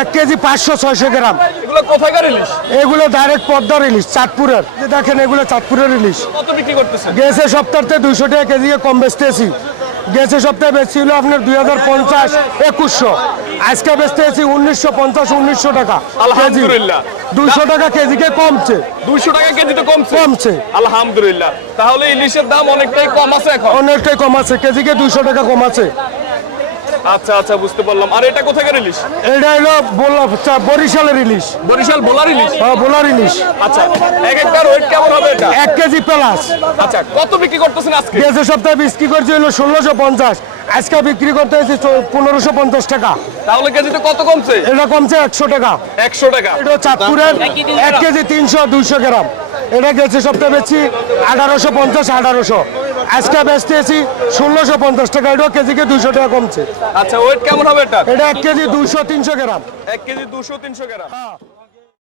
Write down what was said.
এক কেজি পাঁচশো ছয়শো গ্রাম। এগুলো কোথাকার ইলিশ? এগুলো ডাইরেক্ট পদ্মার ইলিশ চাঁদপুরের। যে দেখেন এগুলো চাঁদপুরের ইলিশ। কত বিক্রি করতেছেন? গেছে সপ্তাহতে দুইশো টাকা কেজি কম বেচতেছি। গেছে সপ্তাহে বেচছি হলো আপনার দুই হাজার পঞ্চাশ একুশশো। আজকে বেচতেছি উনিশশো পঞ্চাশ উনিশশো টাকা কেজি। আলহামদুলিল্লাহ। দুইশো টাকা কেজিকে কমছে। দুইশো টাকা কেজিতে কমছে। কমছে। আলহামদুলিল্লাহ। তাহলে ইলিশের দাম অনেকটাই কম আছে এখন। অনেকটাই কম আছে। কেজিকে দুইশো টাকা কম আছে। আচ্ছা আচ্ছা বুঝতে পারলাম। আর এটা কোথাকার ইলিশ? এটা হলো বল- চা- বরিশালের ইলিশ। বরিশাল বোলার ইলিশ? হ্যাঁ, বোলার ইলিশ। আচ্ছা এক একটার ওয়েট কেমন হবে এটা? এক কেজি প্লাস আচ্ছা কত বিক্রি করতেছেন আজকে? গেছে সপ্তাহে বিক্রি করছে হলো ষোলোশো পঞ্চাশ। আজকে বিক্রি করতে হয়েছে পনেরোশো পঞ্চাশ টাকা। তাহলে কেজিতে কত কমছে? এটা কমছে একশো টাকা। একশো টাকা। এটা চাঁদপুরের এক কেজি তিনশো দুইশো গ্রাম। এটা গেছে সবটা বেচছি আঠারোশো পঞ্চাশ আঠারোশো। আজকে বেচতেছি ষোলোশো পঞ্চাশ টাকা এটাও কেজিকে দুইশো টাকা কমছে। আচ্ছা ওয়েট কেমন হবে এটা এটা এক কেজি দুইশো তিনশো গ্রাম। এক কেজি দুশো তিনশো গ্রাম।